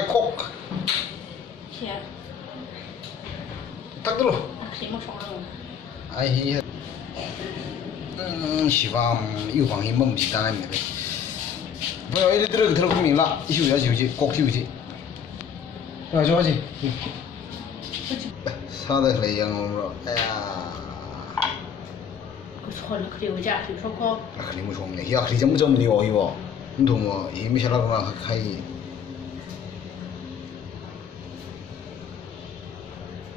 Ai khóc. Kìa. Tắt rồi. Khi mà xong rồi. Ai hi.希望有方面猛起当然没得。不要一直这个头不明了，休息休息，各休息。啊，休息。啥的来样我哎呀。คนเดียวจ้ะถือเขาก็ 아니 뭐 좋네. 야, 그리 좀 리워 이거. 너 뭐 이미 살아가면 가이.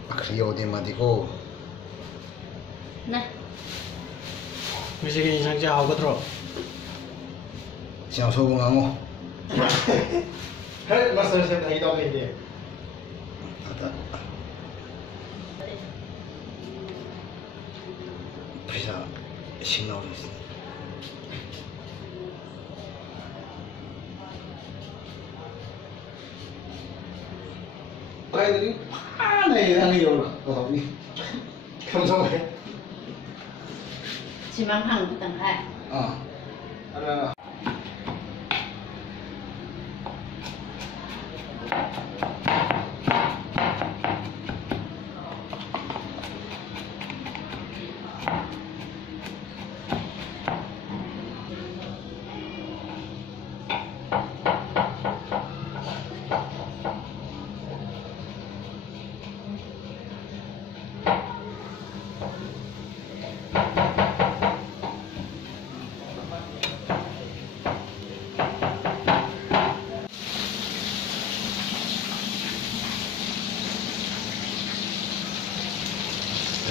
아, 그리 어디 마디고. 네. 무슨 인상자 하고 들어. 그냥 소봉하고. 해, 마스터 셋 이동 이제. 맞다. 비자 신나고 있어. 아이들이 하나에 하나요. 어디? 평소에. 지망하는 것도 해. 하나.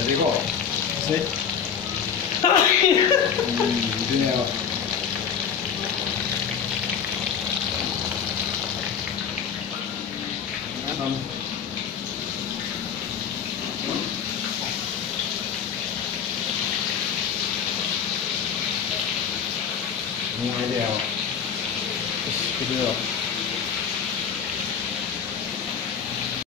그리고 셋. 힘드네요. 너무 해야 돼요. 그래요.